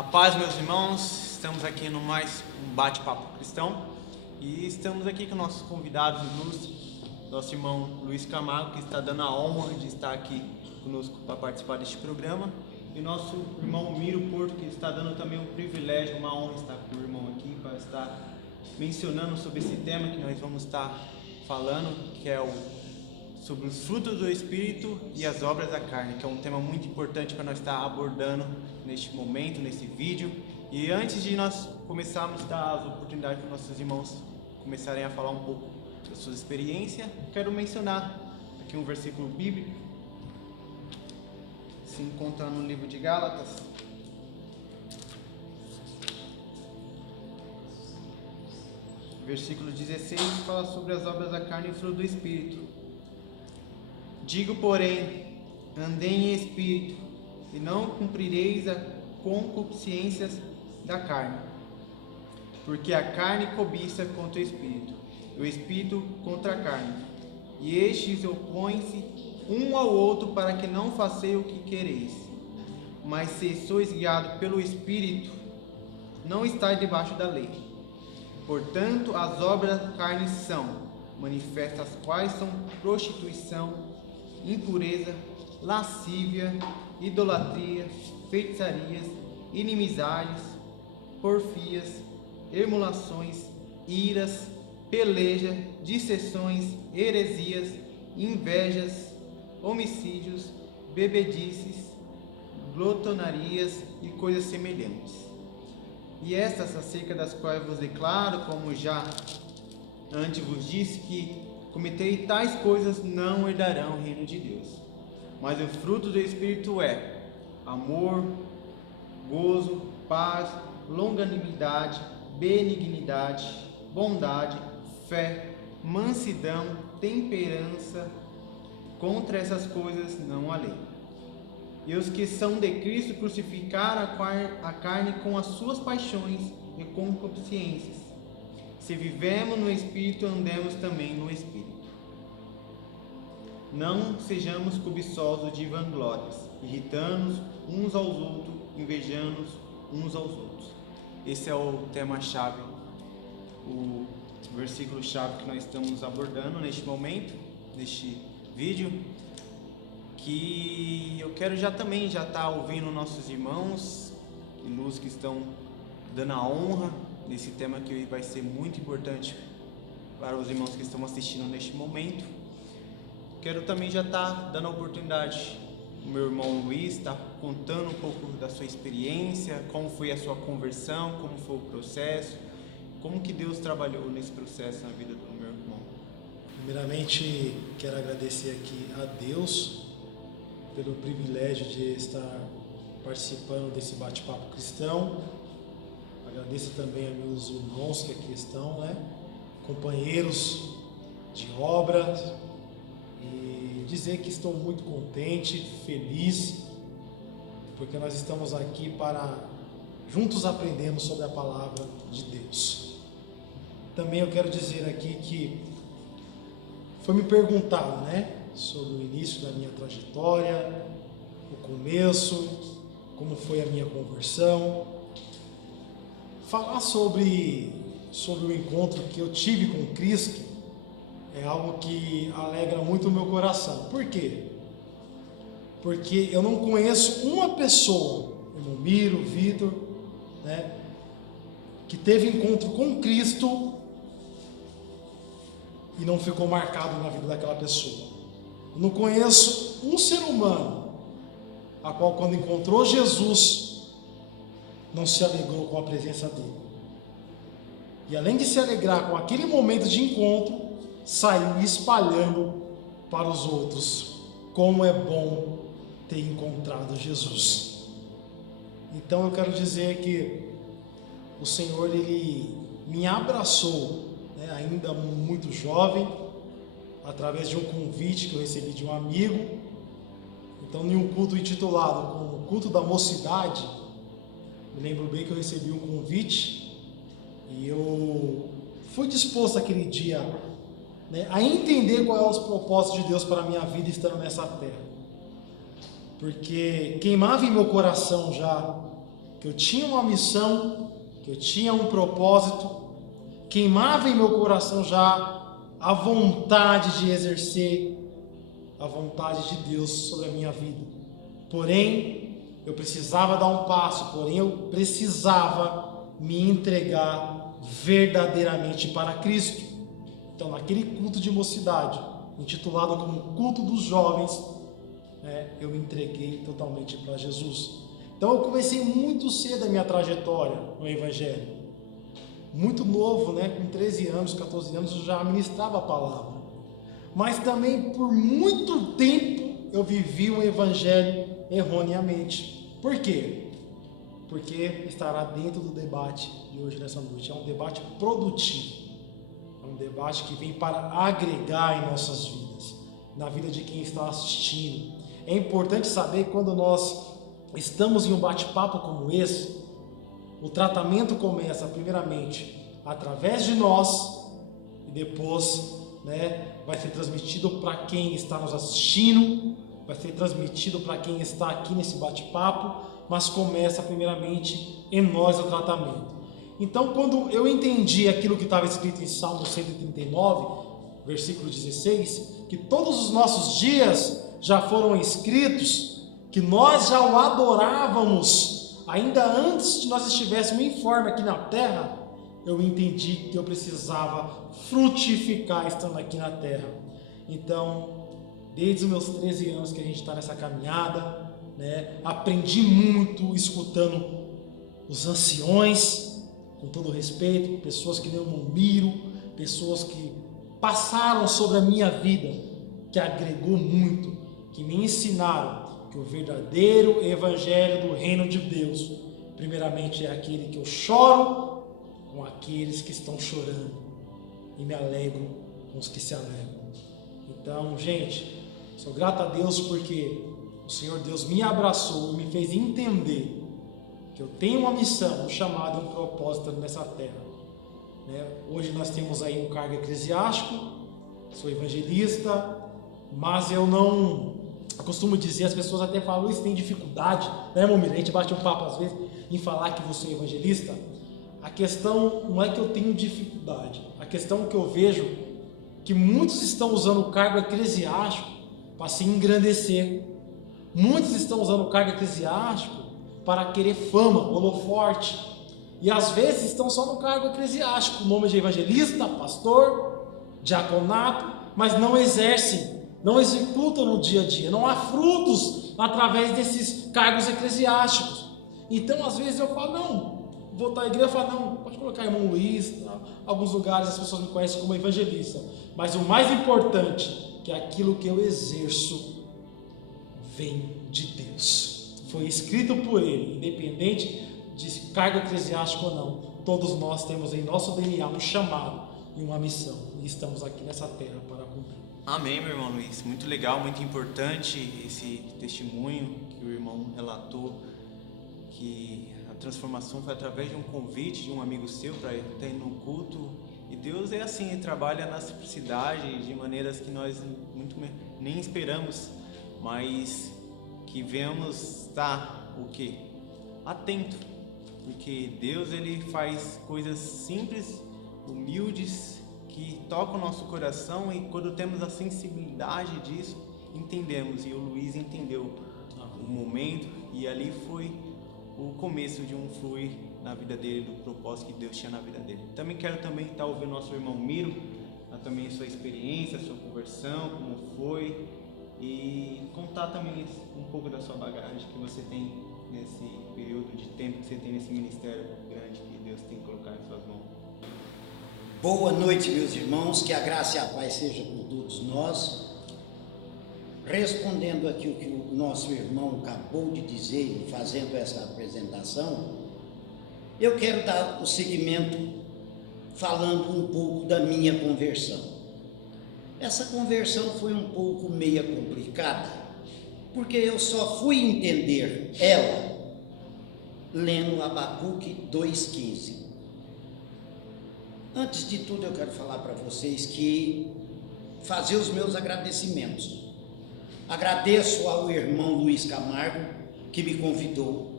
A paz, meus irmãos, estamos aqui no mais um bate-papo cristão e estamos aqui com nossos convidados ilustres, nosso irmão Luiz Camargo, que está dando a honra de estar aqui conosco para participar deste programa, e nosso irmão Miro Porto, que está dando também um privilégio, uma honra estar com o irmão aqui para estar mencionando sobre esse tema que nós vamos estar falando, que é sobre os frutos do Espírito e as obras da carne, que é um tema muito importante para nós estar abordando neste momento, nesse vídeo. E antes de nós começarmos a dar as oportunidades para nossos irmãos começarem a falar um pouco da sua experiência, quero mencionar aqui um versículo bíblico, se encontra no livro de Gálatas, versículo 16, fala sobre as obras da carne e o fruto do Espírito. Digo, porém, andei em espírito, e não cumprireis as concupiscências da carne. Porque a carne cobiça contra o espírito, e o espírito contra a carne. E estes opõem-se um ao outro para que não façais o que quereis. Mas se sois guiados pelo espírito, não estáis debaixo da lei. Portanto, as obras da carne são manifestas, as quais são prostituição, impureza, lascívia, idolatria, feitiçarias, inimizades, porfias, emulações, iras, peleja, dissensões, heresias, invejas, homicídios, bebedices, glotonarias e coisas semelhantes. E estas acerca das quais vos declaro, como já antes vos disse, que cometerem tais coisas não herdarão o reino de Deus. Mas o fruto do Espírito é amor, gozo, paz, longanimidade, benignidade, bondade, fé, mansidão, temperança. Contra essas coisas não há lei. E os que são de Cristo crucificaram a carne com as suas paixões e concupiscências. Se vivemos no Espírito, andemos também no Espírito. Não sejamos cobiçosos de vanglórias, irritando-nos uns aos outros, invejando uns aos outros. Esse é o tema-chave, o versículo-chave que nós estamos abordando neste momento, neste vídeo, que eu quero já estar ouvindo nossos irmãos e luz que estão dando a honra nesse tema que vai ser muito importante para os irmãos que estão assistindo neste momento. Quero também já estar dando a oportunidade o meu irmão Luiz está contando um pouco da sua experiência, como foi a sua conversão, como foi o processo, como que Deus trabalhou nesse processo na vida do meu irmão. Primeiramente, quero agradecer aqui a Deus pelo privilégio de estar participando desse bate-papo cristão. Agradeço também a meus irmãos que aqui estão, companheiros de obra, e dizer que estou muito contente, feliz, porque nós estamos aqui para juntos aprendermos sobre a palavra de Deus. Também eu quero dizer aqui que foi me perguntado, sobre o início da minha trajetória, o começo, como foi a minha conversão. Falar sobre o encontro que eu tive com Cristo é algo que alegra muito o meu coração. Por quê? Porque eu não conheço uma pessoa, irmão Miro, Vitor, que teve encontro com Cristo e não ficou marcado na vida daquela pessoa. Eu não conheço um ser humano a qual, quando encontrou Jesus, não se alegrou com a presença dele. E além de se alegrar com aquele momento de encontro, saiu espalhando para os outros como é bom ter encontrado Jesus. Então eu quero dizer que o Senhor, Ele me abraçou, ainda muito jovem, através de um convite que eu recebi de um amigo. Então, em um culto intitulado como Culto da Mocidade, me lembro bem que eu recebi um convite e eu fui disposto aquele dia a entender qual é os propósitos de Deus para a minha vida estando nessa terra. Porque queimava em meu coração já que eu tinha uma missão, que eu tinha um propósito, queimava em meu coração já a vontade de exercer a vontade de Deus sobre a minha vida. Porém, eu precisava dar um passo, porém eu precisava me entregar verdadeiramente para Cristo. Então, naquele culto de mocidade, intitulado como Culto dos Jovens, eu me entreguei totalmente para Jesus. Então, eu comecei muito cedo a minha trajetória no Evangelho. Muito novo, com 13 anos, 14 anos, eu já ministrava a palavra. Mas também, por muito tempo, eu vivi um Evangelho erroneamente. Por quê? Porque estará dentro do debate de hoje, nessa noite. É um debate produtivo. É um debate que vem para agregar em nossas vidas, na vida de quem está assistindo. É importante saber que quando nós estamos em um bate-papo como esse, o tratamento começa primeiramente através de nós e depois vai ser transmitido para quem está nos assistindo, vai ser transmitido para quem está aqui nesse bate-papo, mas começa primeiramente em nós o tratamento. Então, quando eu entendi aquilo que estava escrito em Salmo 139, versículo 16, que todos os nossos dias já foram escritos, que nós já o adorávamos ainda antes de nós estivéssemos em forma aqui na terra, eu entendi que eu precisava frutificar estando aqui na terra. Então, desde os meus 13 anos que a gente está nessa caminhada, aprendi muito escutando os anciões, com todo respeito, pessoas que eu não miro, pessoas que passaram sobre a minha vida, que agregou muito, que me ensinaram que o verdadeiro evangelho do reino de Deus, primeiramente é aquele que eu choro com aqueles que estão chorando e me alegro com os que se alegram. Então, gente, sou grato a Deus porque o Senhor Deus me abraçou e me fez entender que eu tenho uma missão, um chamado e um propósito nessa terra. Hoje nós temos aí um cargo eclesiástico, sou evangelista, mas eu costumo dizer, as pessoas até falam, isso tem dificuldade, Momira? A gente bate um papo às vezes em falar que você é evangelista. A questão não é que eu tenho dificuldade, a questão que eu vejo que muitos estão usando o cargo eclesiástico para se engrandecer, muitos estão usando o cargo eclesiástico para querer fama, holoforte, e às vezes estão só no cargo eclesiástico, o nome de evangelista, pastor, diaconato, mas não exercem, não executam no dia a dia, não há frutos através desses cargos eclesiásticos. Então às vezes eu falo, não, vou estar à igreja, eu falo, não, pode colocar irmão Luiz, alguns lugares as pessoas me conhecem como evangelista, mas o mais importante é que aquilo que eu exerço vem de Deus, foi escrito por Ele, independente de cargo eclesiástico ou não. Todos nós temos em nosso DNA um chamado e uma missão, e estamos aqui nessa terra para cumprir. Amém, meu irmão Luiz, muito legal, muito importante esse testemunho que o irmão relatou, que a transformação foi através de um convite de um amigo seu para estar indo no culto. E Deus é assim, Ele trabalha na simplicidade, de maneiras que nós nem esperamos, mas que venhamos estar atento, porque Deus ele faz coisas simples, humildes, que tocam o nosso coração, e quando temos a sensibilidade disso, entendemos. E o Luiz entendeu o momento, e ali foi o começo de um fluir na vida dele, do propósito que Deus tinha na vida dele. Também quero estar ouvindo nosso irmão Miro, também a sua experiência, a sua conversão, como foi, e contar também um pouco da sua bagagem que você tem nesse período de tempo que você tem nesse ministério grande que Deus tem colocado em suas mãos. Boa noite, meus irmãos, que a graça e a paz seja por todos nós. Respondendo aqui o que o nosso irmão acabou de dizer, fazendo essa apresentação, eu quero dar o seguimento falando um pouco da minha conversão. Essa conversão foi um pouco meia complicada, porque eu só fui entender ela lendo Abacuque 2,15. Antes de tudo, eu quero falar para vocês que fazer os meus agradecimentos. Agradeço ao irmão Luiz Camargo, que me convidou.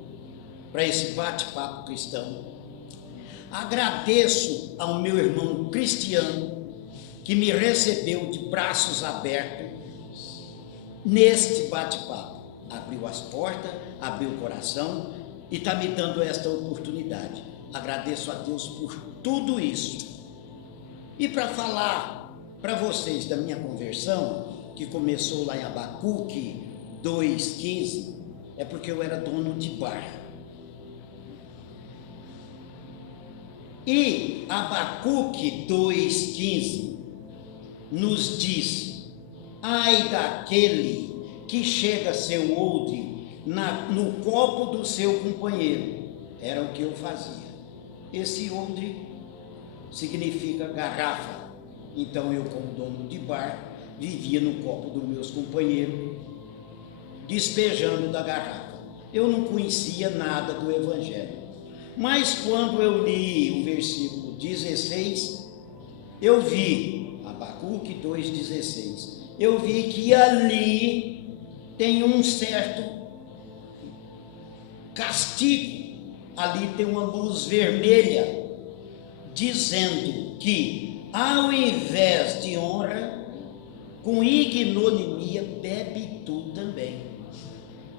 para esse bate-papo cristão. Agradeço ao meu irmão Cristiano, que me recebeu de braços abertos neste bate-papo. Abriu as portas, abriu o coração e está me dando esta oportunidade. Agradeço a Deus por tudo isso. E para falar para vocês da minha conversão, que começou lá em Abacuque 2,15, é porque eu era dono de bar. E Abacuque 2,15 nos diz: ai daquele que chega seu odre no copo do seu companheiro. Era o que eu fazia. Esse odre significa garrafa. Então eu, como dono de bar, vivia no copo dos meus companheiros, despejando da garrafa. Eu não conhecia nada do Evangelho. Mas quando eu li o versículo 16, eu vi, Abacuque 2,16, eu vi que ali tem um certo castigo, ali tem uma luz vermelha, dizendo que ao invés de honra, com ignomínia bebe tu também.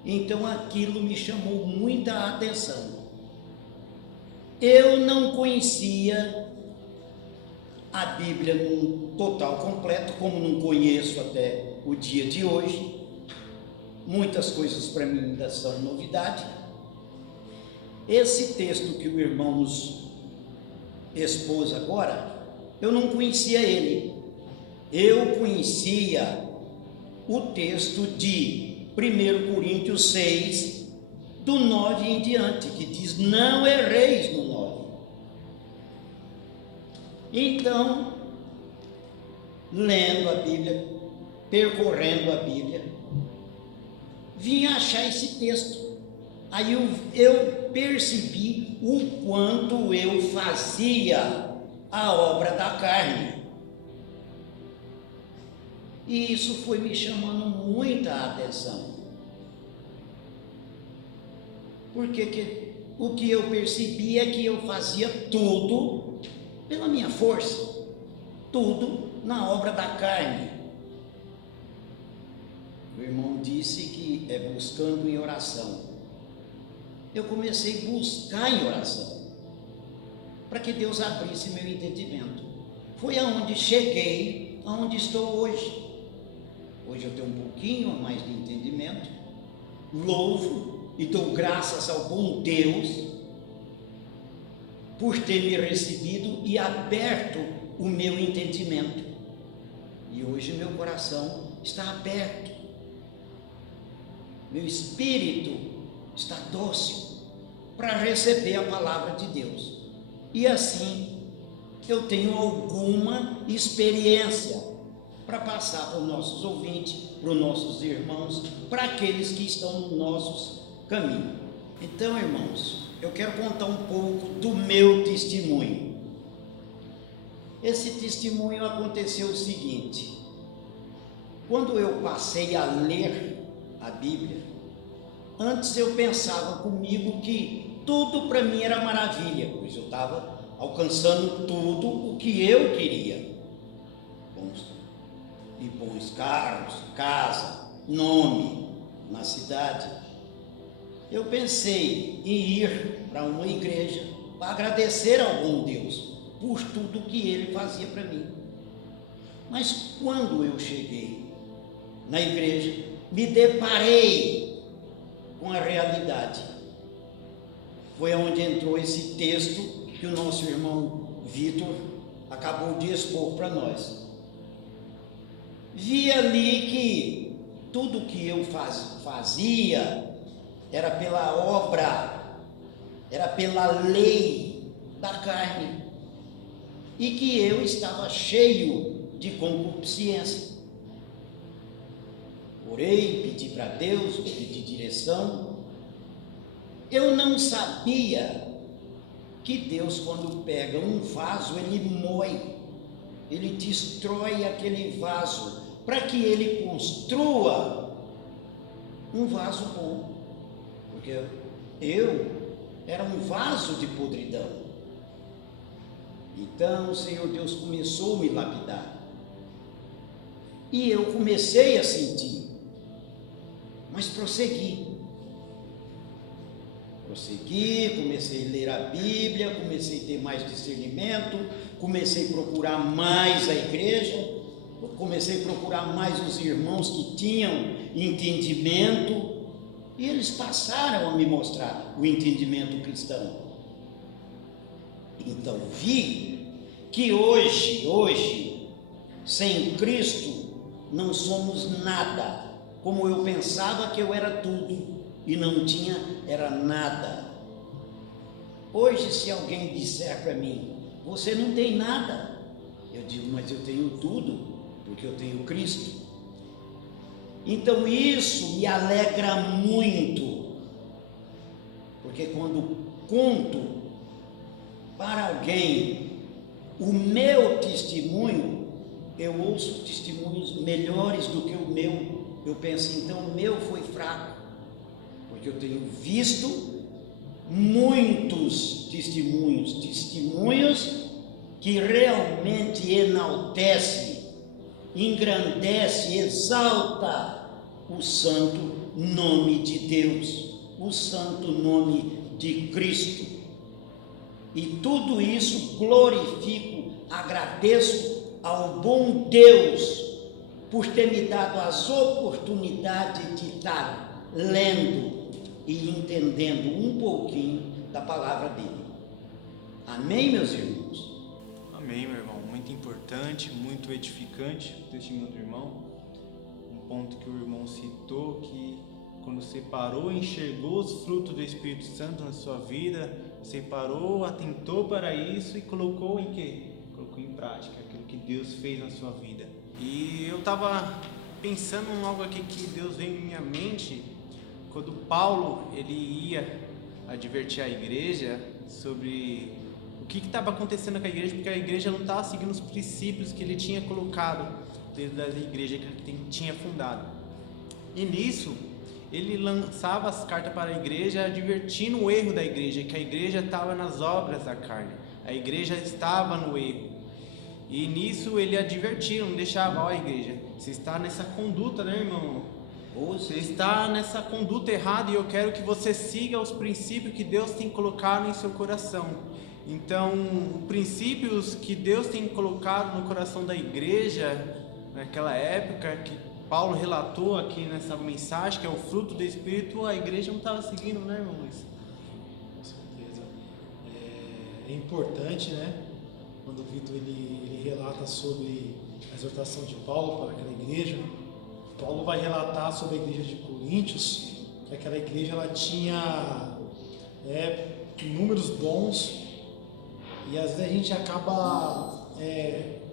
Então aquilo me chamou muita atenção. Eu não conhecia a Bíblia num total completo, como não conheço até o dia de hoje. Muitas coisas para mim ainda são novidade. Esse texto que o irmão nos expôs agora, eu não conhecia ele. Eu conhecia o texto de 1 Coríntios 6, do 9 em diante, que diz: não erreis no 9. Então, lendo a Bíblia, percorrendo a Bíblia, vim achar esse texto. Aí eu percebi o quanto eu fazia a obra da carne. E isso foi me chamando muita atenção. Porque o que eu percebi é que eu fazia tudo pela minha força, tudo na obra da carne. O irmão disse que é buscando em oração. Eu comecei a buscar em oração, para que Deus abrisse meu entendimento. Foi aonde cheguei, aonde estou hoje. Hoje eu tenho um pouquinho a mais de entendimento, louvo e dou graças ao bom Deus por ter me recebido e aberto o meu entendimento. E hoje meu coração está aberto, meu espírito está dócil para receber a palavra de Deus. E assim eu tenho alguma experiência para passar para os nossos ouvintes, para os nossos irmãos, para aqueles que estão no nosso caminho. Então, irmãos, eu quero contar um pouco do meu testemunho. Esse testemunho aconteceu o seguinte: quando eu passei a ler a Bíblia, antes eu pensava comigo que tudo para mim era maravilha, pois eu estava alcançando tudo o que eu queria. Bons carros, casa, nome na cidade. Eu pensei em ir para uma igreja para agradecer ao bom Deus por tudo que Ele fazia para mim. Mas quando eu cheguei na igreja, me deparei com a realidade. Foi onde entrou esse texto que o nosso irmão Vitor acabou de expor para nós. Vi ali que tudo que eu fazia era pela obra, era pela lei da carne, e que eu estava cheio de concupiscência. Orei, pedi para Deus, pedi direção. Eu não sabia que Deus, quando pega um vaso, Ele moe, Ele destrói aquele vaso, para que Ele construa um vaso bom. Porque eu era um vaso de podridão. Então o Senhor Deus começou a me lapidar. E eu comecei a sentir, mas prossegui, comecei a ler a Bíblia, comecei a ter mais discernimento, comecei a procurar mais a igreja, comecei a procurar mais os irmãos que tinham entendimento, e eles passaram a me mostrar o entendimento cristão. Então vi que hoje, sem Cristo, não somos nada, como eu pensava que eu era tudo, e não tinha, era nada. Hoje, se alguém disser para mim, você não tem nada, eu digo, mas eu tenho tudo, porque eu tenho Cristo. Então isso me alegra muito, porque quando conto para alguém o meu testemunho, eu ouço testemunhos melhores do que o meu. Eu penso, então o meu foi fraco, porque eu tenho visto muitos testemunhos que realmente enaltecem, engrandece, exalta o santo nome de Deus, o santo nome de Cristo. E tudo isso glorifico, agradeço ao bom Deus por ter me dado as oportunidades de estar lendo e entendendo um pouquinho da palavra dele. Amém, meus irmãos? Amém, meu irmão. Muito importante, muito edificante o testemunho do irmão. Um ponto que o irmão citou, que quando você parou e enxergou os frutos do Espírito Santo na sua vida, você parou, atentou para isso e colocou em quê? Colocou em prática aquilo que Deus fez na sua vida. E eu estava pensando em algo aqui que Deus veio em minha mente, quando Paulo ele ia advertir a igreja sobre o que estava acontecendo com a igreja, porque a igreja não estava seguindo os princípios que ele tinha colocado dentro da igreja que ele tinha fundado. E nisso, ele lançava as cartas para a igreja advertindo o erro da igreja, que a igreja estava nas obras da carne, a igreja estava no erro. E nisso ele advertia, não deixava, ó igreja, você está nessa conduta, né, irmão? Você está nessa conduta errada e eu quero que você siga os princípios que Deus tem colocado em seu coração. Então, os princípios que Deus tem colocado no coração da igreja, naquela época, que Paulo relatou aqui nessa mensagem, que é o fruto do Espírito, a igreja não estava seguindo, né, irmão Luiz? Com certeza. É importante, né? Quando o Vitor ele relata sobre a exortação de Paulo para aquela igreja, Paulo vai relatar sobre a igreja de Coríntios, que aquela igreja ela tinha inúmeros dons, e às vezes a gente acaba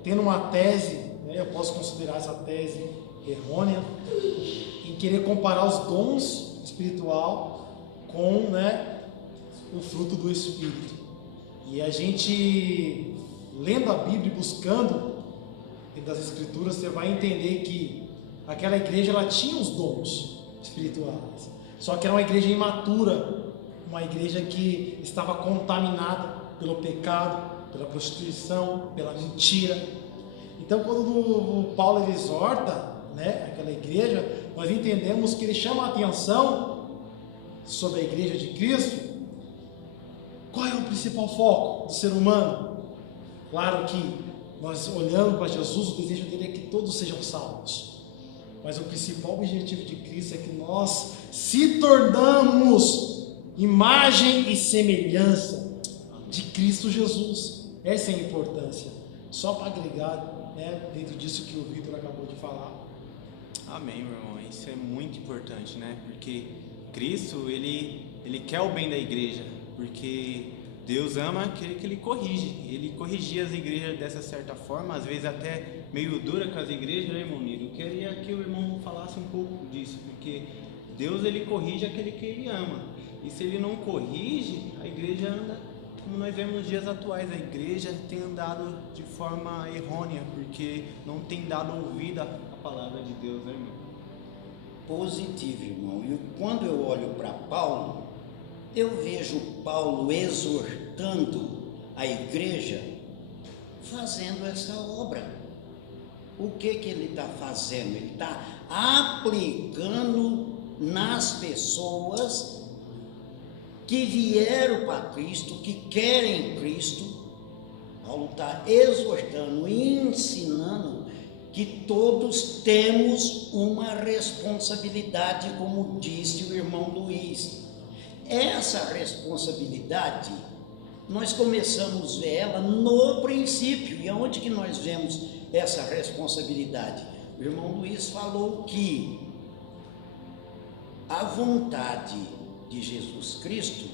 tendo uma tese, né, eu posso considerar essa tese errônea, em querer comparar os dons espiritual com, né, o fruto do Espírito. E a gente, lendo a Bíblia e buscando dentro das Escrituras, você vai entender que aquela igreja ela tinha os dons espirituais, só que era uma igreja imatura, uma igreja que estava contaminada pelo pecado, pela prostituição, pela mentira. Então, quando o Paulo ele exorta, né, aquela igreja, nós entendemos que ele chama a atenção sobre a igreja de Cristo. Qual é o principal foco do ser humano? Claro que nós olhando para Jesus, o desejo dele é que todos sejam salvos, mas o principal objetivo de Cristo é que nós se tornamos imagem e semelhança de Cristo Jesus. Essa é a importância. Só para agregar, né, dentro disso que o Vitor acabou de falar. Amém, meu irmão. Isso é muito importante, né? Porque Cristo, ele quer o bem da igreja, porque Deus ama aquele que ele corrige. Ele corrigia as igrejas dessa certa forma, às vezes até meio dura com as igrejas, né, irmão Niro? Eu queria que o irmão falasse um pouco disso, porque Deus ele corrige aquele que ele ama. E se ele não corrige, a igreja anda, como nós vemos nos dias atuais, a igreja tem andado de forma errônea, porque não tem dado ouvido à palavra de Deus, né, irmão? Positivo, irmão. E quando eu olho para Paulo, eu vejo Paulo exortando a igreja fazendo essa obra. O que ele está fazendo? Ele está aplicando nas pessoas que vieram para Cristo, que querem Cristo. Paulo está exortando e ensinando que todos temos uma responsabilidade, como disse o irmão Luiz. Essa responsabilidade, nós começamos a ver ela no princípio. E aonde que nós vemos essa responsabilidade? O irmão Luiz falou que a vontade de Jesus Cristo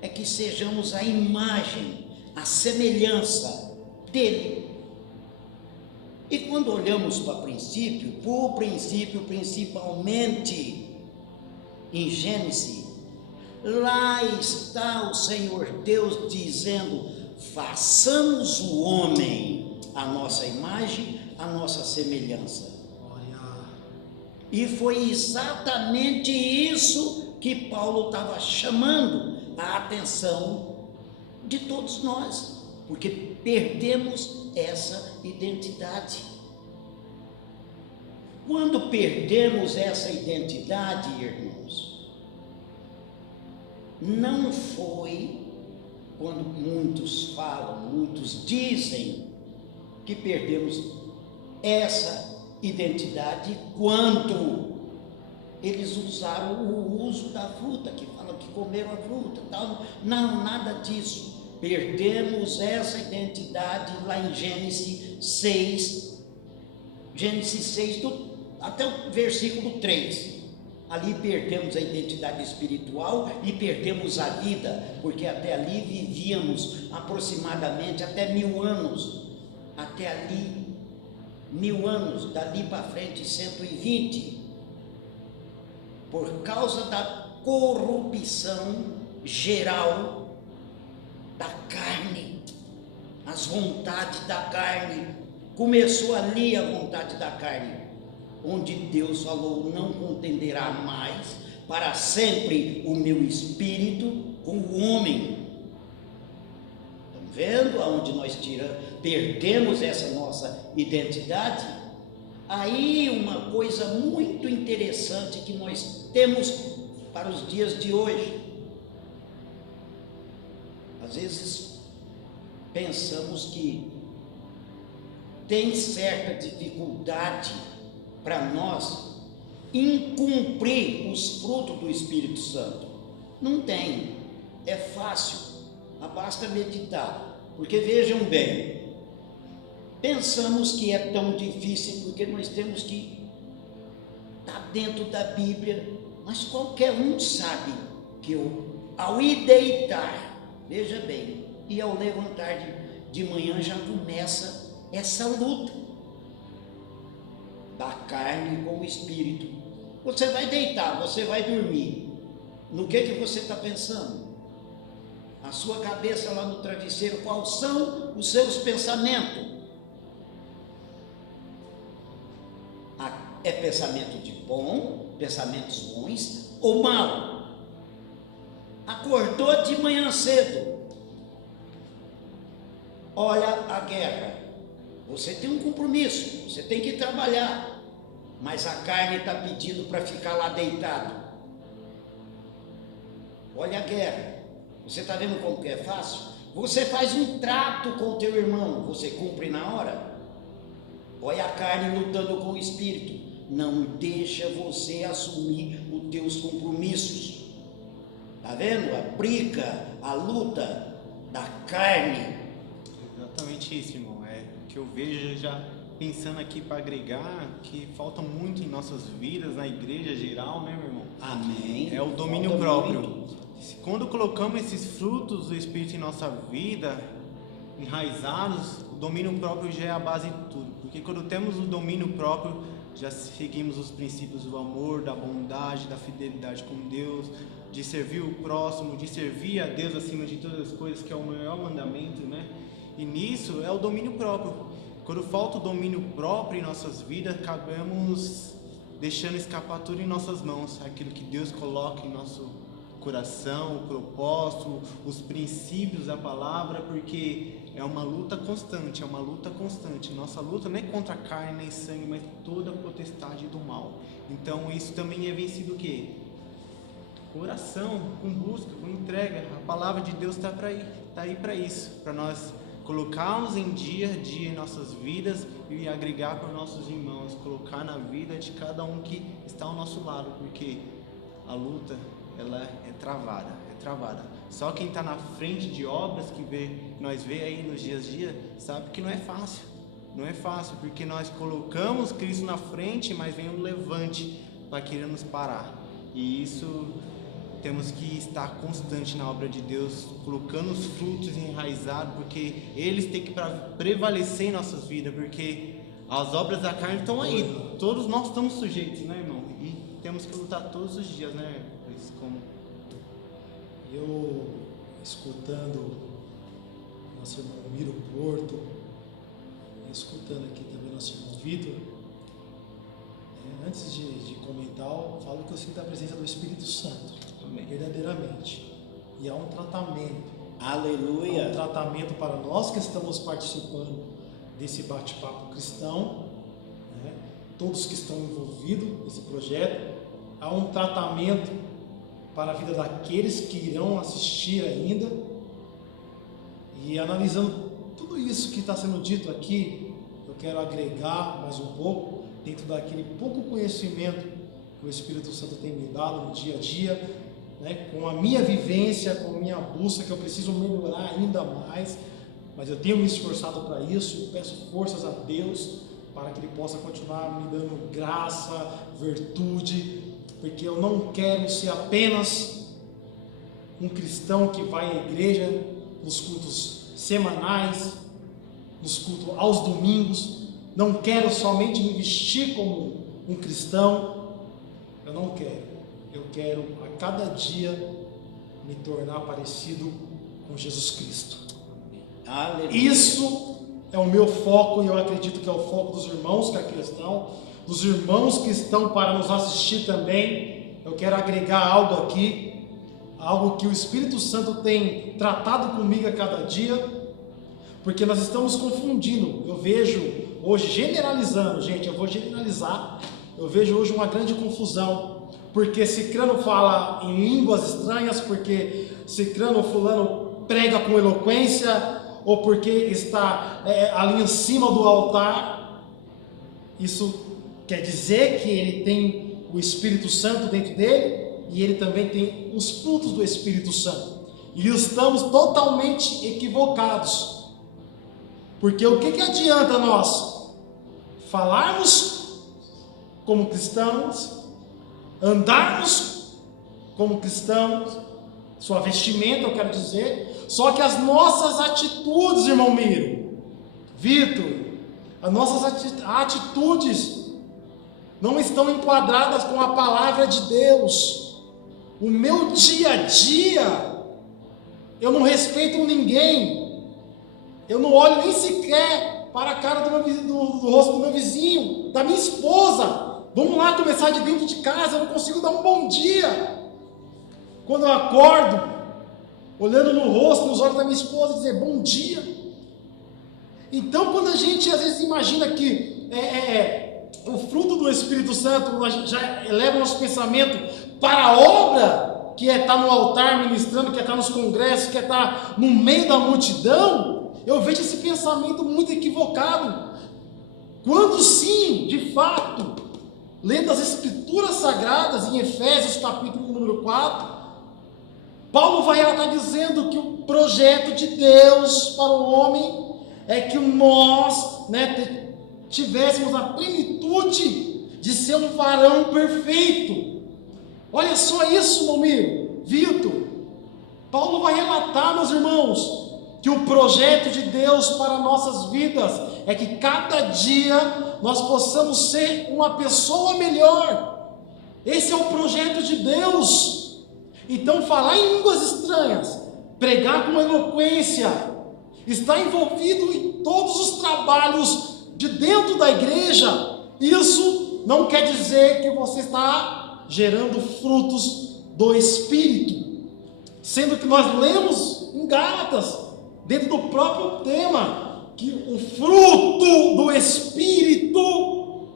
é que sejamos a imagem, a semelhança dele. E quando olhamos para o princípio, por princípio, principalmente em Gênesis, lá está o Senhor Deus dizendo: façamos o homem a nossa imagem, a nossa semelhança. E foi exatamente isso que Paulo estava chamando a atenção de todos nós, porque perdemos essa identidade. Quando perdemos essa identidade, irmãos, não foi quando muitos falam, muitos dizem que perdemos essa identidade quando eles usaram o uso da fruta, que falam que comeram a fruta, tal. Não, nada disso. Perdemos essa identidade lá em Gênesis 6, até o versículo 3. Ali perdemos a identidade espiritual e perdemos a vida, porque até ali vivíamos aproximadamente até 1000 anos. Até ali, 1000 anos, dali para frente 120. Por causa da corrupção geral da carne, as vontades da carne, começou ali a vontade da carne, onde Deus falou: não contenderá mais para sempre o meu espírito com o homem. Estão vendo aonde nós perdemos essa nossa identidade? Aí uma coisa muito interessante que nós temos para os dias de hoje. Às vezes pensamos que tem certa dificuldade para nós em cumprir os frutos do Espírito Santo. Não tem, é fácil, basta meditar. Porque vejam bem, pensamos que é tão difícil porque nós temos que estar dentro da Bíblia, mas qualquer um sabe que ao ir deitar, veja bem, e ao levantar de manhã já começa essa luta da carne com o espírito. Você vai deitar, você vai dormir, no que você está pensando? A sua cabeça lá no travesseiro, quais são os seus pensamentos? É pensamento de bom, pensamentos bons ou mal? Acordou de manhã cedo, olha a guerra, você tem um compromisso, você tem que trabalhar, mas a carne está pedindo para ficar lá deitado. Olha a guerra, você está vendo como que é fácil? Você faz um trato com o teu irmão, você cumpre na hora? Olha a carne lutando com o espírito. Não deixa você assumir os teus compromissos. Está vendo? A briga, a luta da carne. Exatamente isso, irmão. É que eu vejo já pensando aqui para agregar, que falta muito em nossas vidas, na igreja geral, né, meu irmão? Amém. É o domínio próprio. Quando colocamos esses frutos do Espírito em nossa vida, enraizados, o domínio próprio já é a base de tudo. Porque quando temos o domínio próprio, já seguimos os princípios do amor, da bondade, da fidelidade com Deus, de servir o próximo, de servir a Deus acima de todas as coisas, que é o maior mandamento, né? E nisso é o domínio próprio. Quando falta o domínio próprio em nossas vidas, acabamos deixando escapar tudo em nossas mãos, aquilo que Deus coloca em coração, o propósito, os princípios da palavra, porque é uma luta constante, Nossa luta não é contra a carne nem sangue, mas toda a potestade do mal. Então isso também é vencido o quê? Coração, com busca, com entrega. A palavra de Deus está aí para isso, para nós colocarmos em dia a dia em nossas vidas e agregar para os nossos irmãos, colocar na vida de cada um que está ao nosso lado, porque a luta, ela é travada. Só quem está na frente de obras nós vê aí nos dias a dia, sabe que não é fácil, porque nós colocamos Cristo na frente, mas vem um levante para querer nos parar, e isso temos que estar constante na obra de Deus, colocando os frutos enraizados, porque eles têm que prevalecer em nossas vidas, porque as obras da carne estão aí, todos nós estamos sujeitos, né, irmão? E temos que lutar todos os dias, né? Eu, escutando nosso irmão Miro Porto, escutando aqui também nosso irmão Vitor, antes de comentar, eu falo que eu sinto a presença do Espírito Santo, Amém. Verdadeiramente. E há um tratamento. Aleluia. Há um tratamento para nós que estamos participando desse bate-papo cristão, né? Todos que estão envolvidos nesse projeto. Há um tratamento para a vida daqueles que irão assistir ainda. E analisando tudo isso que está sendo dito aqui, eu quero agregar mais um pouco dentro daquele pouco conhecimento que o Espírito Santo tem me dado no dia a dia, né, com a minha vivência, com a minha busca, que eu preciso melhorar ainda mais, mas eu tenho me esforçado para isso e peço forças a Deus para que Ele possa continuar me dando graça, virtude, porque eu não quero ser apenas um cristão que vai à igreja nos cultos semanais, nos cultos aos domingos. Não quero somente me vestir como um cristão. Eu não quero. Eu quero a cada dia me tornar parecido com Jesus Cristo. Aleluia. Isso é o meu foco, e eu acredito que é o foco dos irmãos que aqui estão, dos irmãos que estão para nos assistir também. Eu quero agregar algo aqui, algo que o Espírito Santo tem tratado comigo a cada dia, porque nós estamos confundindo. Eu vejo hoje, generalizando, gente, eu vou generalizar, eu vejo hoje uma grande confusão, porque cicrano fala em línguas estranhas, porque cicrano ou fulano prega com eloquência, ou porque está ali em cima do altar. Isso quer dizer que ele tem o Espírito Santo dentro dele, e ele também tem os frutos do Espírito Santo, e estamos totalmente equivocados, porque o que adianta nós falarmos como cristãos, andarmos como cristãos, sua vestimenta, eu quero dizer, só que as nossas atitudes, irmão Miro, Vitor, as nossas atitudes não estão enquadradas com a palavra de Deus. O meu dia a dia, eu não respeito ninguém, eu não olho nem sequer para a cara do rosto do meu vizinho, da minha esposa. Vamos lá começar de dentro de casa, eu não consigo dar um bom dia. Quando eu acordo, olhando no rosto, nos olhos da minha esposa, dizer bom dia. Então, quando a gente às vezes imagina que o fruto do Espírito Santo, a gente já eleva nosso pensamento para a obra, que é estar no altar ministrando, que é estar nos congressos, que é estar no meio da multidão, eu vejo esse pensamento muito equivocado. Quando sim, de fato, lendo as Escrituras Sagradas, em Efésios capítulo número 4, Paulo vai estar dizendo que o projeto de Deus para o homem é que nós, tivéssemos a plenitude de ser um varão perfeito. Olha só isso, meu amigo, Vitor. Paulo vai relatar, meus irmãos, que o projeto de Deus para nossas vidas é que cada dia nós possamos ser uma pessoa melhor. Esse é o projeto de Deus. Então, falar em línguas estranhas, pregar com eloquência, estar envolvido em todos os trabalhos de dentro da igreja, isso não quer dizer que você está gerando frutos do Espírito. Sendo que nós lemos em Gálatas, dentro do próprio tema, que o fruto do Espírito,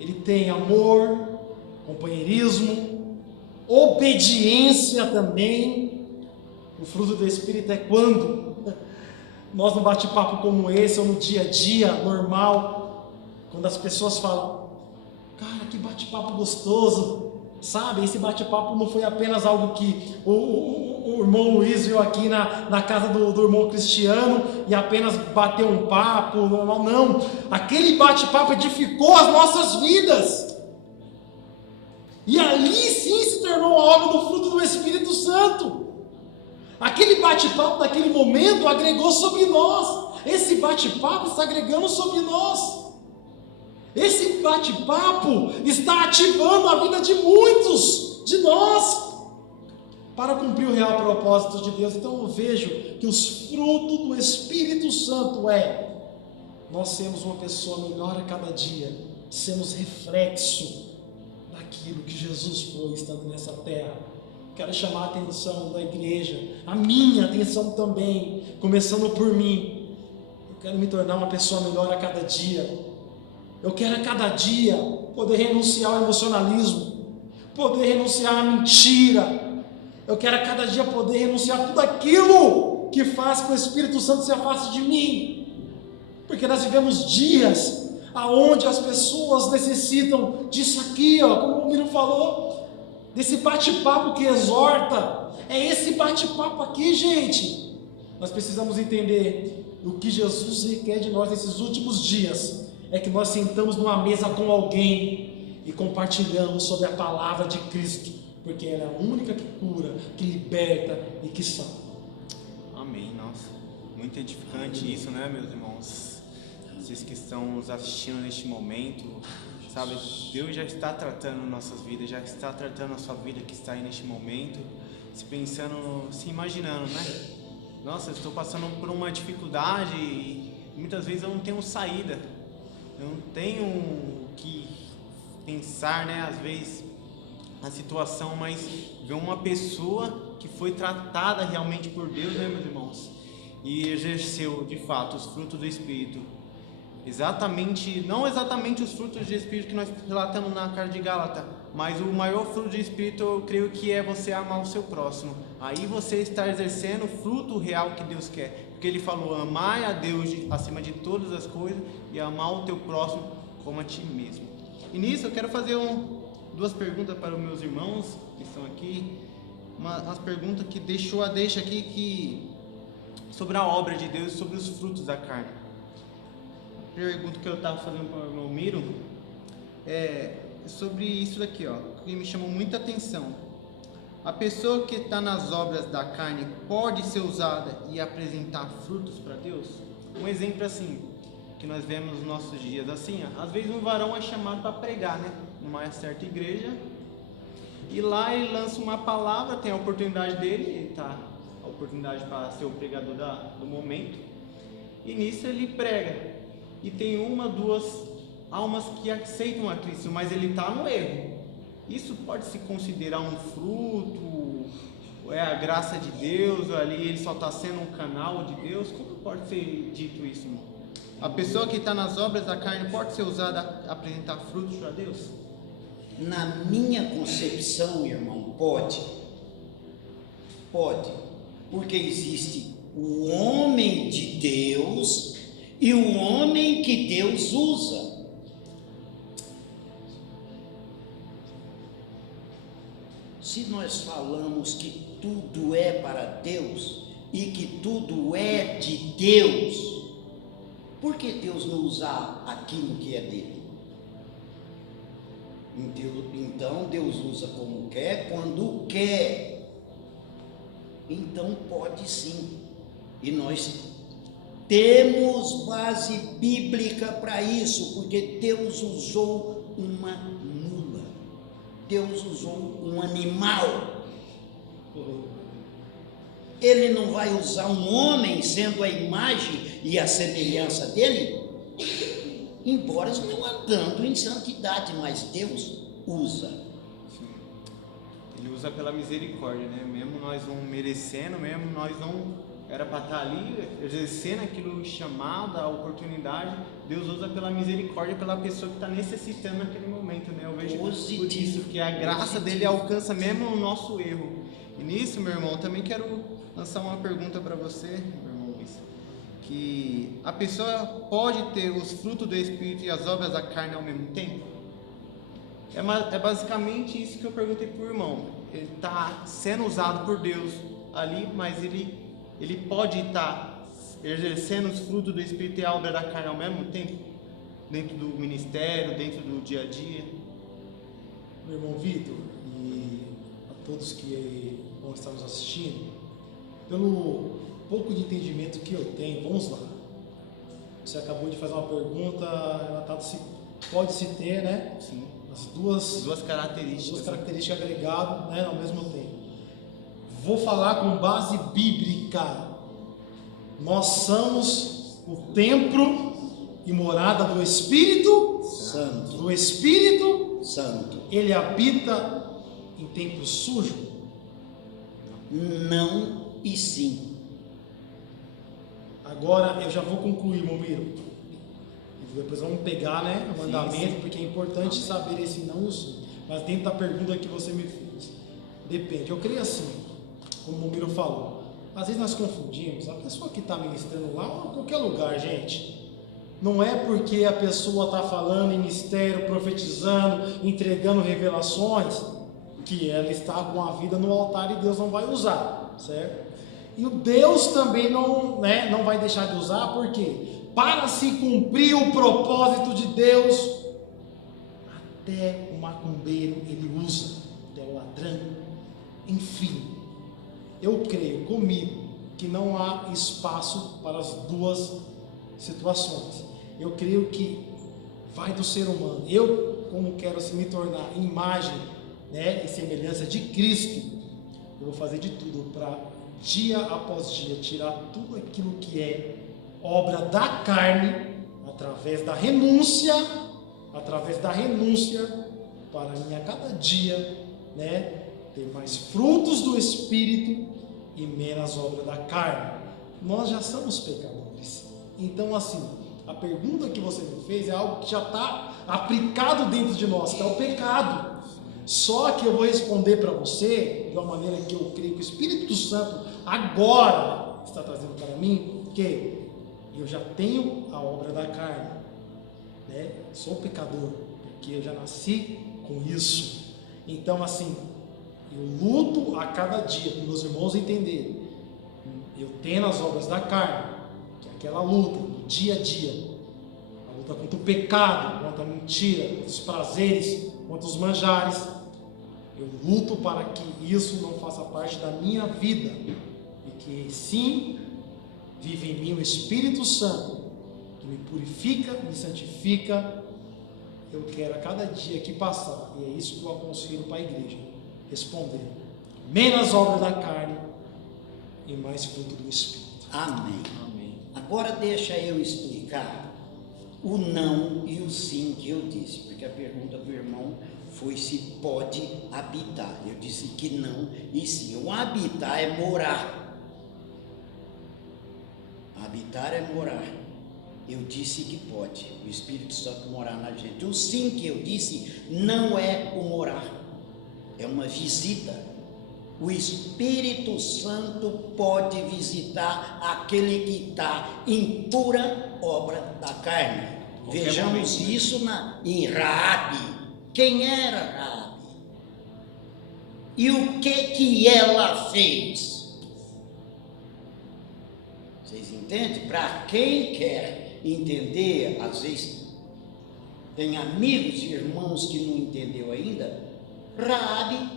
ele tem amor, companheirismo, obediência também. O fruto do Espírito é quando nós num bate-papo como esse, ou no dia a dia normal, quando as pessoas falam, cara, que bate-papo gostoso, sabe? Esse bate-papo não foi apenas algo que o irmão Luiz viu aqui na casa do irmão Cristiano e apenas bateu um papo normal, não. Aquele bate-papo edificou as nossas vidas. E ali sim se tornou a obra do fruto do Espírito Santo. Aquele bate-papo daquele momento agregou sobre nós. Esse bate-papo está agregando sobre nós. Esse bate-papo está ativando a vida de muitos de nós para cumprir o real propósito de Deus. Então eu vejo que os frutos do Espírito Santo nós sermos uma pessoa melhor a cada dia, sermos reflexo daquilo que Jesus foi estando nessa terra. Quero chamar a atenção da igreja, a minha atenção também, começando por mim. Eu quero me tornar uma pessoa melhor a cada dia. Eu quero a cada dia poder renunciar ao emocionalismo, poder renunciar à mentira. Eu quero a cada dia poder renunciar a tudo aquilo que faz que o Espírito Santo se afaste de mim. Porque nós vivemos dias aonde as pessoas necessitam disso aqui, como o Miro falou, desse bate-papo que exorta. É esse bate-papo aqui, gente. Nós precisamos entender o que Jesus requer de nós nesses últimos dias. É que nós sentamos numa mesa com alguém e compartilhamos sobre a palavra de Cristo, porque ela é a única que cura, que liberta e que salva. Amém, nossa, muito edificante isso, né, meus irmãos? Vocês que estão nos assistindo neste momento, sabe, Deus já está tratando nossas vidas, já está tratando a sua vida que está aí neste momento, se pensando, se imaginando, né? Nossa, eu estou passando por uma dificuldade e muitas vezes eu não tenho saída. Eu não tenho que pensar, né, às vezes, a situação, mas ver uma pessoa que foi tratada realmente por Deus, né, meus irmãos, e exerceu, de fato, os frutos do Espírito. Não exatamente os frutos do Espírito que nós relatamos na carta de Gálatas, mas o maior fruto do Espírito, eu creio que é você amar o seu próximo. Aí você está exercendo o fruto real que Deus quer. Porque ele falou, amai a Deus acima de todas as coisas e amar o teu próximo como a ti mesmo. E nisso eu quero fazer duas perguntas para os meus irmãos que estão aqui. Umas perguntas que deixa aqui sobre a obra de Deus, sobre os frutos da carne. A pergunta que eu estava fazendo para o irmão Miro é sobre isso daqui, que me chamou muita atenção. A pessoa que está nas obras da carne pode ser usada e apresentar frutos para Deus? Um exemplo assim, que nós vemos nos nossos dias, assim, às vezes um varão é chamado para pregar, né, numa certa igreja, e lá ele lança uma palavra, tem a oportunidade dele, a oportunidade para ser o pregador do momento, e nisso ele prega, e tem duas almas que aceitam a Cristo, mas ele está no erro. Isso pode se considerar um fruto? É a graça de Deus? Ali ele só está sendo um canal de Deus? Como pode ser dito isso, irmão? A pessoa que está nas obras da carne pode ser usada a apresentar frutos para Deus? Na minha concepção, irmão, pode. Pode. Porque existe o homem de Deus e o homem que Deus usa. Se nós falamos que tudo é para Deus e que tudo é de Deus, por que Deus não usar aquilo que é dele? Então Deus usa como quer, quando quer. Então pode sim. E nós temos base bíblica para isso, porque Deus usou uma mula, Deus usou um animal. Ele não vai usar um homem sendo a imagem e a semelhança dele, embora não andando em santidade, mas Deus usa. Ele usa pela misericórdia, né? Mesmo nós não merecendo, mesmo nós não era para estar ali exercendo aquilo chamado, a oportunidade, Deus usa pela misericórdia pela pessoa que está necessitando naquele momento, né? Eu vejo por isso que a graça dele alcança mesmo o nosso erro. E nisso, meu irmão, também quero lançar uma pergunta para você, meu irmão Luiz, que a pessoa pode ter os frutos do Espírito e as obras da carne ao mesmo tempo? É basicamente isso que eu perguntei para o irmão. Ele está sendo usado por Deus ali, mas ele pode estar exercendo os frutos do Espírito e a obra da carne ao mesmo tempo? Dentro do ministério, dentro do dia a dia? Meu irmão Vitor e a todos que vão estar nos assistindo, pelo pouco de entendimento que eu tenho, vamos lá. Você acabou de fazer uma pergunta, pode-se ter, né? Sim. As duas características agregadas, né, ao mesmo tempo. Vou falar com base bíblica. Nós somos o templo e morada do Espírito Santo. Do Espírito Santo. Ele habita em templo sujo? Não e sim. Agora eu já vou concluir, Momiro. Depois vamos pegar, né, o mandamento, porque é importante saber esse não e o sim. Mas dentro da pergunta que você me fez, depende. Eu creio assim, como o Momiro falou. Às vezes nós confundimos a pessoa que está ministrando lá ou em qualquer lugar, gente. Não é porque a pessoa está falando em mistério, profetizando, entregando revelações, que ela está com a vida no altar e Deus não vai usar, certo? E o Deus também não vai deixar de usar, porque para se cumprir o propósito de Deus, até o macumbeiro ele usa, até o ladrão, enfim. Eu creio comigo que não há espaço para as duas situações. Eu creio que vai do ser humano. Eu, como quero me tornar imagem, né, e semelhança de Cristo, eu vou fazer de tudo para dia após dia tirar tudo aquilo que é obra da carne, através da renúncia, para mim a cada dia, né, ter mais frutos do Espírito e menos obra da carne. Nós já somos pecadores. Então, assim, a pergunta que você me fez é algo que já está aplicado dentro de nós, que é o pecado. Só que eu vou responder para você de uma maneira que eu creio que o Espírito Santo agora está trazendo para mim, que eu já tenho a obra da carne, né? Sou pecador, porque eu já nasci com isso. Então, assim, eu luto a cada dia, para meus irmãos entenderem. Eu tenho as obras da carne, que é aquela luta, do dia a dia. A luta contra o pecado, contra a mentira, contra os prazeres, contra os manjares. Eu luto para que isso não faça parte da minha vida. E que sim, vive em mim o Espírito Santo, que me purifica, me santifica. Eu quero a cada dia que passar, e é isso que eu aconselho para a igreja, responder: menos obra da carne e mais fruto do Espírito. Amém. Amém. Agora deixa eu explicar o não e o sim que eu disse, porque a pergunta do irmão foi se pode habitar. Eu disse que não e sim. O habitar é morar. Habitar é morar. Eu disse que pode o Espírito Santo morar na gente. O sim que eu disse não é o morar, é uma visita. O Espírito Santo pode visitar aquele que está em pura obra da carne. Vejamos isso em Raabe. Quem era Raabe? E o que ela fez? Vocês entendem? Para quem quer entender, às vezes tem amigos e irmãos que não entendeu ainda. Raabe,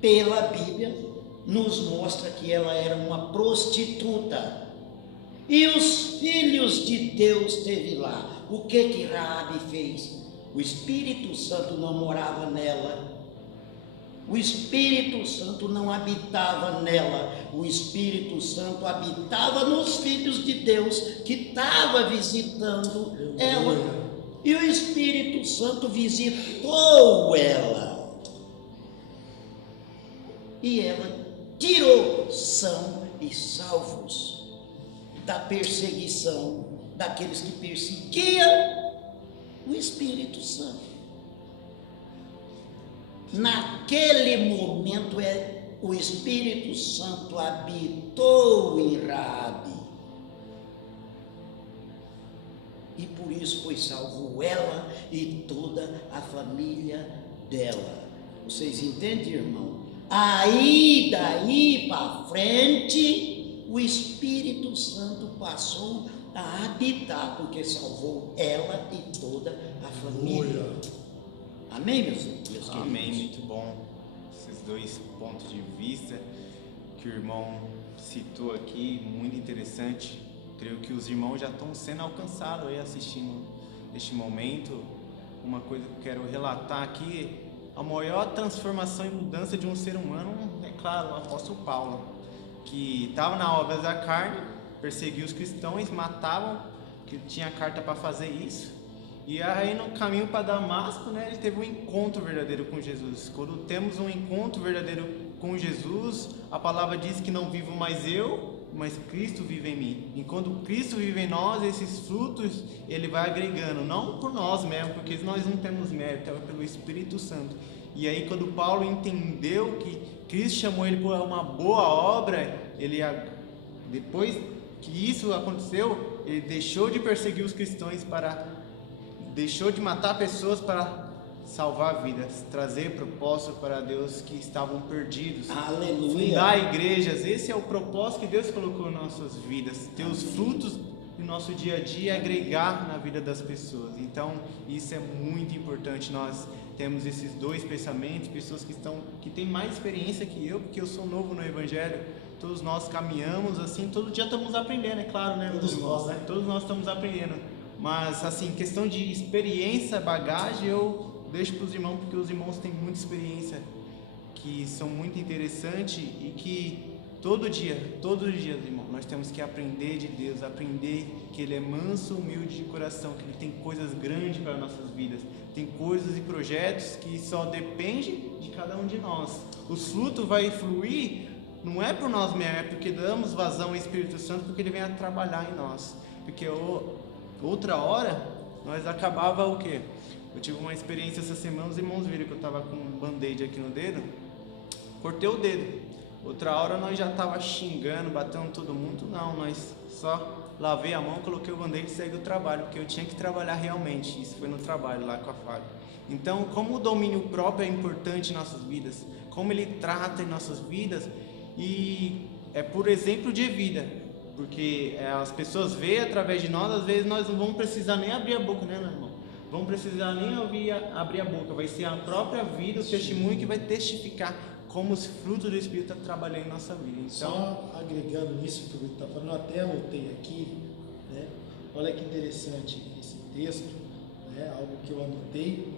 pela Bíblia, nos mostra que ela era uma prostituta. E os filhos de Deus esteve lá. O que Raabe fez? O Espírito Santo não morava nela. O Espírito Santo não habitava nela. O Espírito Santo habitava nos filhos de Deus que estava visitando ela. E o Espírito Santo visitou ela. e ela tirou são e salvos da perseguição daqueles que perseguiam o Espírito Santo. Naquele momento o Espírito Santo habitou em Raabe. E por isso foi salvo ela e toda a família dela. Vocês entendem, irmão? Aí, daí para frente, o Espírito Santo passou a habitar, porque salvou ela e toda a família. Amém, meus queridos? Amém, muito bom. Esses dois pontos de vista que o irmão citou aqui, muito interessante. Creio que os irmãos já estão sendo alcançados aí assistindo este momento. Uma coisa que eu quero relatar aqui, a maior transformação e mudança de um ser humano, é claro, o apóstolo Paulo, que estava na obra da carne, perseguia os cristãos, matavam, que tinha carta para fazer isso. E aí no caminho para Damasco, né, ele teve um encontro verdadeiro com Jesus. Quando temos um encontro verdadeiro com Jesus, a palavra diz que não vivo mais eu, mas Cristo vive em mim. E quando Cristo vive em nós, esses frutos ele vai agregando, não por nós mesmo, porque nós não temos mérito, é pelo Espírito Santo. E aí quando Paulo entendeu que Cristo chamou ele por uma boa obra, ele, depois que isso aconteceu, ele deixou de perseguir os cristãos, deixou de matar pessoas para salvar vidas, trazer propósito para Deus que estavam perdidos. Aleluia. Fundar igrejas, esse é o propósito que Deus colocou em nossas vidas, ter os frutos do nosso dia a dia, agregar na vida das pessoas. Então isso é muito importante. Nós temos esses dois pensamentos, pessoas que têm mais experiência que eu, porque eu sou novo no Evangelho. Todos nós caminhamos assim, todo dia estamos aprendendo, é claro, né? Todos nós estamos aprendendo. Mas assim, questão de experiência, bagagem, eu deixo para os irmãos, porque os irmãos têm muita experiência, que são muito interessantes e que todo dia, irmão, nós temos que aprender de Deus, aprender que Ele é manso, humilde de coração, que Ele tem coisas grandes para nossas vidas, tem coisas e projetos que só dependem de cada um de nós. O fruto vai fluir, não é por nós mesmos, é porque damos vazão ao Espírito Santo, porque Ele vem a trabalhar em nós. Porque outra hora, nós acabava o quê? Eu tive uma experiência essa semana, os irmãos viram que eu estava com um band-aid aqui no dedo, cortei o dedo. Outra hora nós já estava xingando, batendo todo mundo, não, nós só lavei a mão, coloquei o band-aid e saí do trabalho, porque eu tinha que trabalhar realmente, isso foi no trabalho lá com a faca. Então, como o domínio próprio é importante em nossas vidas, como ele trata em nossas vidas, e é por exemplo de vida, porque as pessoas veem através de nós, às vezes nós não vamos precisar nem abrir a boca, né, meu irmão? Vamos precisar nem abrir a boca, vai ser a própria vida, o testemunho que vai testificar como os frutos do Espírito estão trabalhando em nossa vida. Então, só agregando nisso que o Vitor está falando, eu até anotei aqui, né? Olha que interessante esse texto, né? Algo que eu anotei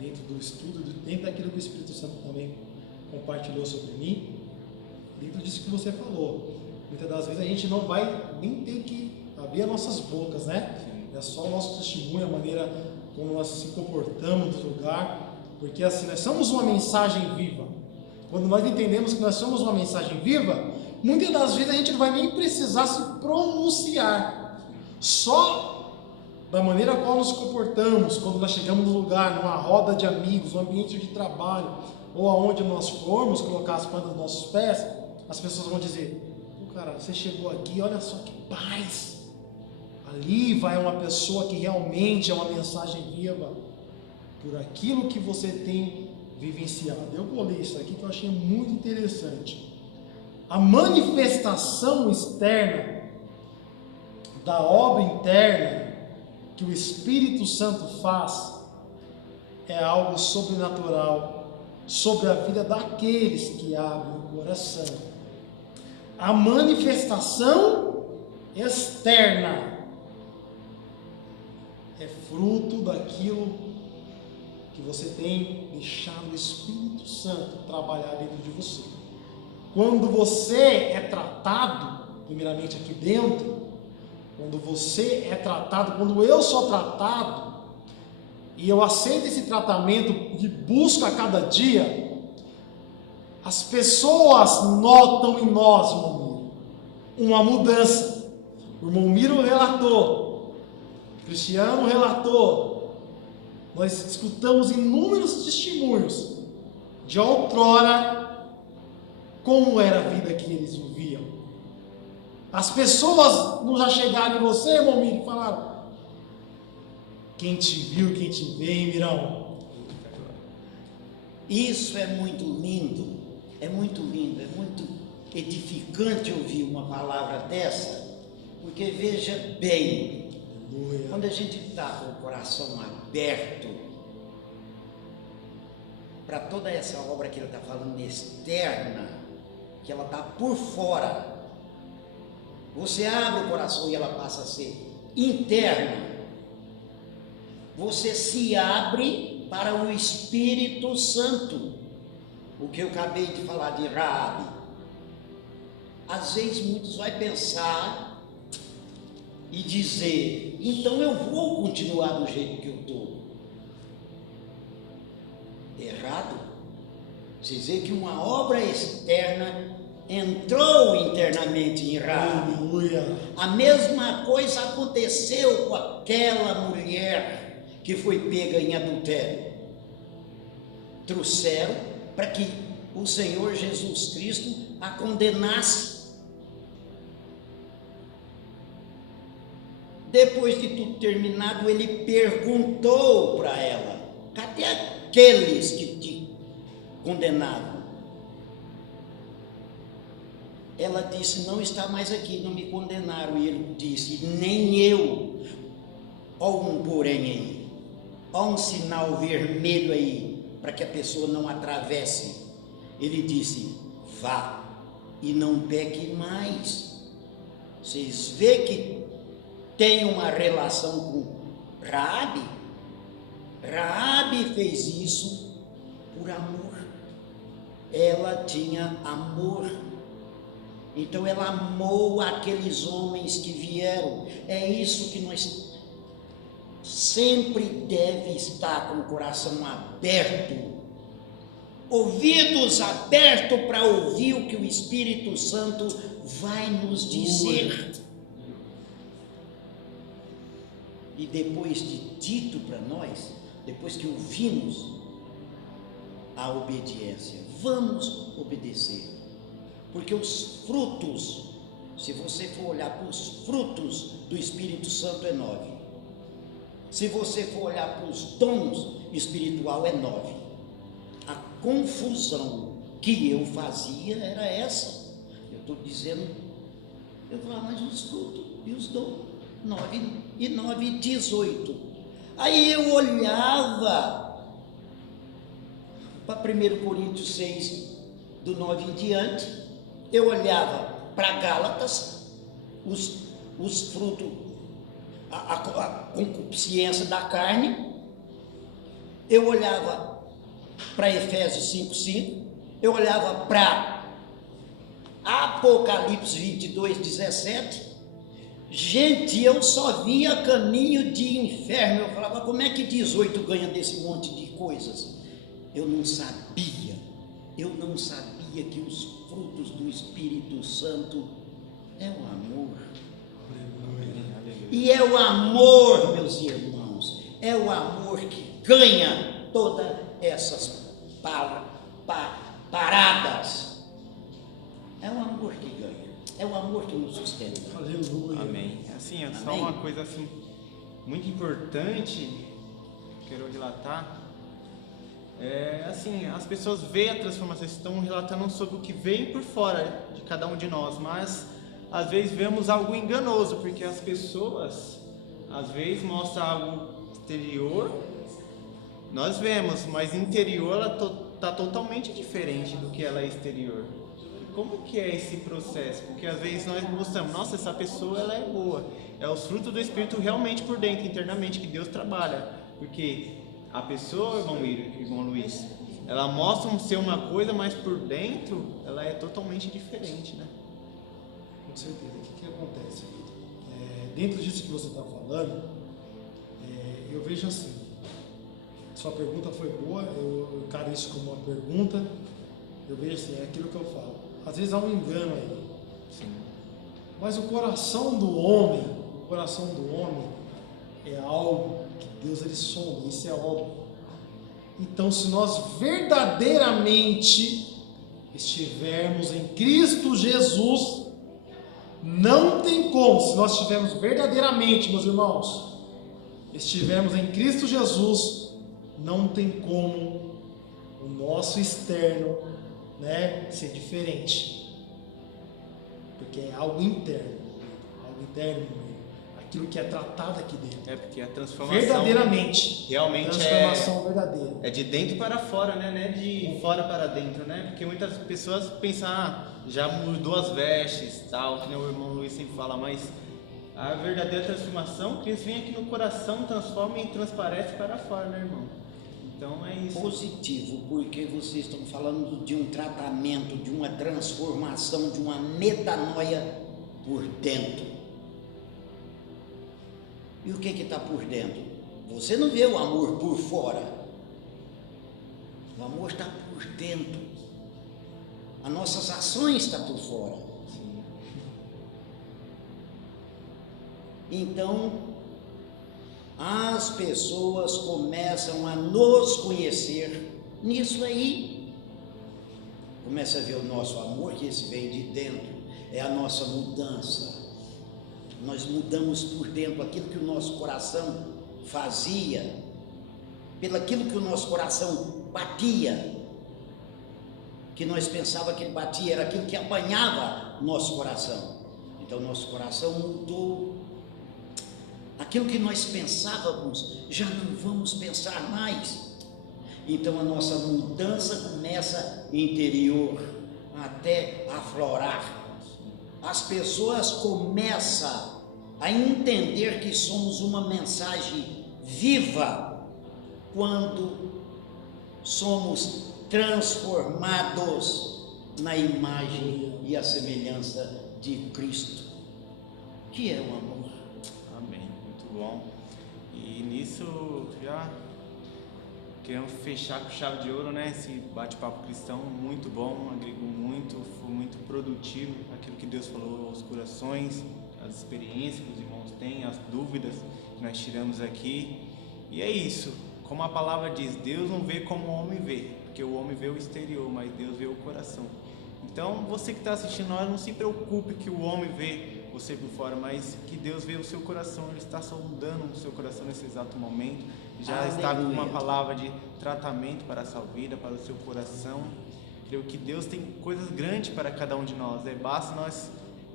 dentro do estudo, dentro daquilo que o Espírito Santo também compartilhou sobre mim, dentro disso que você falou. Muitas das vezes a gente não vai nem ter que abrir as nossas bocas, né? Sim. É só o nosso testemunho, a maneira como nós se comportamos no lugar, porque assim, nós somos uma mensagem viva. Quando nós entendemos que nós somos uma mensagem viva, muitas das vezes a gente não vai nem precisar se pronunciar, só da maneira qual nos comportamos, quando nós chegamos no lugar, numa roda de amigos, num ambiente de trabalho, ou aonde nós formos colocar as plantas dos nossos pés, as pessoas vão dizer: cara, você chegou aqui, olha só que paz. Ali vai uma pessoa que realmente é uma mensagem viva por aquilo que você tem vivenciado. Eu vou ler isso aqui que eu achei muito interessante. A manifestação externa da obra interna que o Espírito Santo faz é algo sobrenatural sobre a vida daqueles que abrem o coração. A manifestação externa é fruto daquilo que você tem deixado o Espírito Santo trabalhar dentro de você. Quando você é tratado, primeiramente aqui dentro, quando você é tratado, quando eu sou tratado, e eu aceito esse tratamento e busco a cada dia, As pessoas notam em nós, irmão Miro, uma mudança. O irmão Miro relatou, o Cristiano relatou. Nós escutamos inúmeros testemunhos de outrora, como era a vida que eles viviam. As pessoas não já chegaram em você, irmão Miro, e falaram: quem te viu, quem te vê, hein, Mirão? Isso é muito lindo, é muito edificante ouvir uma palavra dessa, porque veja bem, quando a gente está com o coração aberto para toda essa obra que ele está falando externa, que ela está por fora, você abre o coração e ela passa a ser interna, você se abre para o Espírito Santo, o que eu acabei de falar de Raabe. Às vezes muitos vão pensar e dizer: então eu vou continuar do jeito que eu estou. Errado. Vocês veem que uma obra externa entrou internamente em Raabe. A mesma coisa aconteceu com aquela mulher que foi pega em adultério. Trouxeram para que o Senhor Jesus Cristo a condenasse. Depois de tudo terminado, ele perguntou para ela: cadê aqueles que te condenavam? Ela disse: não está mais aqui, não me condenaram. E ele disse: nem eu. Ó um porém aí, ó um sinal vermelho aí, para que a pessoa não atravesse. Ele disse: vá e não peque mais. Vocês veem que tem uma relação com Raabe? Raabe fez isso por amor. Ela tinha amor. Então ela amou aqueles homens que vieram. É isso que nós sempre deve estar com o coração aberto, ouvidos abertos para ouvir o que o Espírito Santo vai nos dizer. E depois de dito para nós, depois que ouvimos a obediência, vamos obedecer, porque os frutos, se você for olhar para os frutos do Espírito Santo, é 9. Se você for olhar para os dons espiritual, é 9. A confusão que eu fazia era essa. Eu estou dizendo, eu falava, mas os frutos e os dons, 9 e 9, 18. Aí eu olhava para 1 Coríntios 6, do 9 em diante, eu olhava para Gálatas, os frutos, a concupiscência da carne, eu olhava para Efésios 5:5, eu olhava para Apocalipse 22:17, gente, eu só via caminho de inferno. Eu falava, como é que 18 ganha desse monte de coisas? Eu não sabia que os frutos do Espírito Santo é o amor. E é o amor, meus irmãos, é o amor que ganha todas essas paradas. É o amor que ganha, é o amor que nos sustenta. Aleluia. Amém. Assim, é só Amém. uma coisa assim muito importante que quero relatar. Assim, as pessoas veem a transformação, estão relatando sobre o que vem por fora de cada um de nós, mas às vezes vemos algo enganoso, porque as pessoas às vezes mostram algo exterior, nós vemos, mas interior ela está totalmente diferente do que ela é exterior. Como que é esse processo? Porque às vezes nós mostramos, nossa, essa pessoa ela é boa, é os frutos do Espírito realmente por dentro, internamente, que Deus trabalha, porque a pessoa, irmão Luiz, ela mostra ser uma coisa, mas por dentro ela é totalmente diferente, né? Com certeza. O que acontece? Dentro disso que você está falando, eu vejo assim, sua pergunta foi boa, eu encaro isso como uma pergunta. eu vejo assim, é aquilo que eu falo. Às vezes há um engano aí. Sim. Mas o coração do homem é algo que Deus ele sonda, isso é óbvio. Então, se nós verdadeiramente estivermos em Cristo Jesus, não tem como, se nós estivermos verdadeiramente, meus irmãos, estivermos em Cristo Jesus, não tem como o nosso externo, né, ser diferente, porque é algo interno, aquilo que é tratado aqui dentro. É porque a transformação Verdadeiramente. realmente Transformação verdadeira. é de dentro para fora, né? Não é de fora para dentro, né? Porque muitas pessoas pensam, já mudou as vestes, tal, que nem o irmão Luiz sempre fala, mas a verdadeira transformação, Cristo vem aqui no coração, transforma e transparece para fora, né, irmão? Então é isso. Positivo, porque vocês estão falando de um tratamento, de uma transformação, de uma metanoia por dentro. E o que está por dentro? Você não vê o amor por fora. O amor está por dentro. As nossas ações estão por fora. Sim. Então, as pessoas começam a nos conhecer nisso aí. Começa a ver o nosso amor, que esse vem de dentro. É a nossa mudança. Nós mudamos por dentro aquilo que o nosso coração fazia, pelaquilo que o nosso coração batia, que nós pensávamos que ele batia, era aquilo que apanhava nosso coração. Então nosso coração mudou. Aquilo que nós pensávamos, já não vamos pensar mais. Então a nossa mudança começa interior, até aflorar. As pessoas começam a entender que somos uma mensagem viva quando somos transformados na imagem e a semelhança de Cristo, que é o amor. Amém, muito bom. E nisso já queremos fechar com chave de ouro, né? Esse bate-papo cristão muito bom, agregou muito, foi muito produtivo aquilo que Deus falou aos corações, as experiências que os irmãos têm, as dúvidas que nós tiramos aqui. E é isso, como a palavra diz, Deus não vê como o homem vê, porque o homem vê o exterior, mas Deus vê o coração. Então você que está assistindo nós, não se preocupe que o homem vê você por fora, mas que Deus vê o seu coração, Ele está sondando o seu coração nesse exato momento, já está com uma palavra de tratamento para a sua vida, para o seu coração. Creio que Deus tem coisas grandes para cada um de nós, basta nós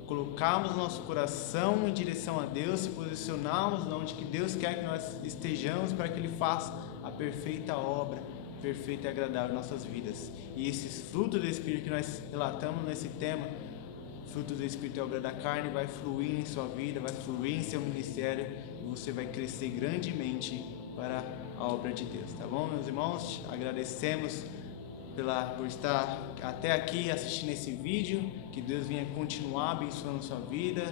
colocarmos nosso coração em direção a Deus, se posicionarmos onde que Deus quer que nós estejamos, para que Ele faça a perfeita obra, perfeita e agradável em nossas vidas. E esses frutos do Espírito que nós relatamos nesse tema, frutos do Espírito e obra da carne, vai fluir em sua vida, vai fluir em seu ministério, e você vai crescer grandemente para a obra de Deus, tá bom, meus irmãos? Agradecemos por estar até aqui assistindo esse vídeo, que Deus venha continuar abençoando a sua vida,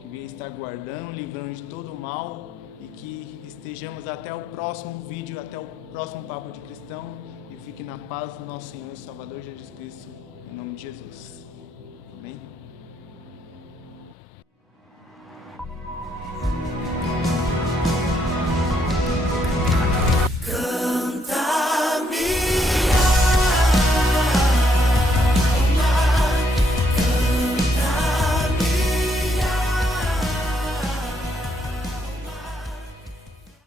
que venha estar guardando, livrando de todo o mal, e que estejamos até o próximo vídeo, até o próximo Papo de Cristão, e fique na paz do nosso Senhor e Salvador Jesus Cristo, em nome de Jesus.